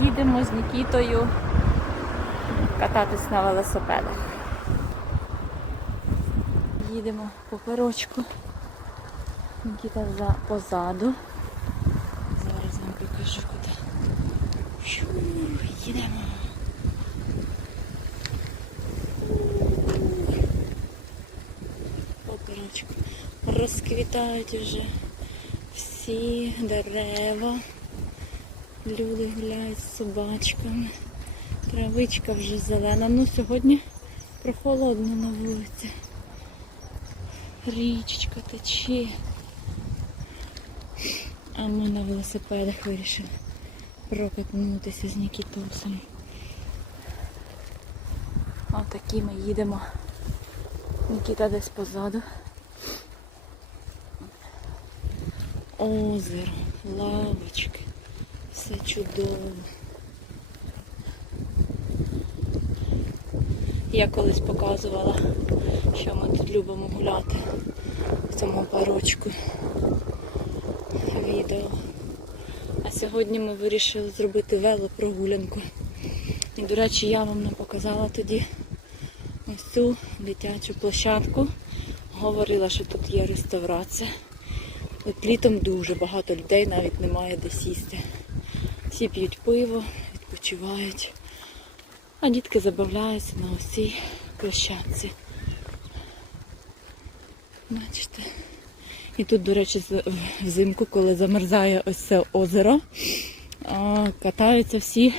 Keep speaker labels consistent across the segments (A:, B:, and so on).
A: їдемо з Нікітою кататись на велосипедах. Їдемо по перочку. Нікіта за позаду. Зараз вам покажу куди. Фью, їдемо. По. Розквітають вже всі дерева. Люди гуляють з собачками. Травичка вже зелена. Ну сьогодні прохолодно на вулиці. Річечка тече. А ми на велосипедах вирішили прокатнутися з Нікітусом. Отакі ми їдемо. Нікіта десь позаду. Озеро, лавочки. Все чудово. Я колись показувала, що ми тут любимо гуляти в цьому парочку відео. А сьогодні ми вирішили зробити велопрогулянку. І, до речі, я вам не показала тоді ось цю дитячу площадку. Говорила, що тут є реставрація. От літом дуже багато людей, навіть немає де сісти. Всі п'ють пиво, відпочивають. А дітки забавляються на ось цій площадці. Бачите? І тут, до речі, взимку, коли замерзає ось це озеро, катаються всі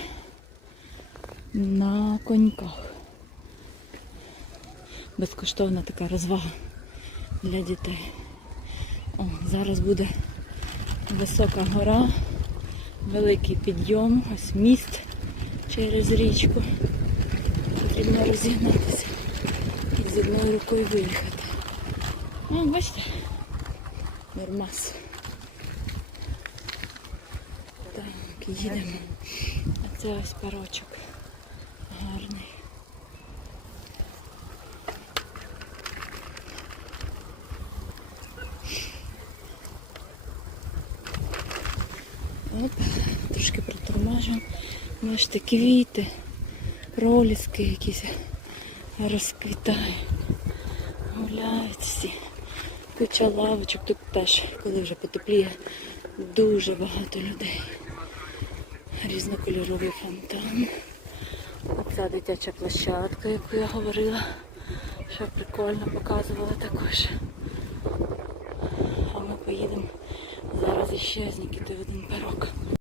A: на коньках. Безкоштовна така розвага для дітей. О, зараз буде висока гора, великий підйом, ось міст через річку. Потрібно розігнатися і з одною рукою виїхати. Ну, бачите? Нормас. Так, їдемо. А це ось парочок. Гарний. Оп, трошки притормажуємо. Бачите, квіти, проліски якісь розквітають. Гуляють всі. Куча лавочок. Тут теж, коли вже потепліє, дуже багато людей. Різнокольоровий фонтан. Оця дитяча площадка, яку я говорила, що прикольно показувала також. Іще з Нікітою один парок.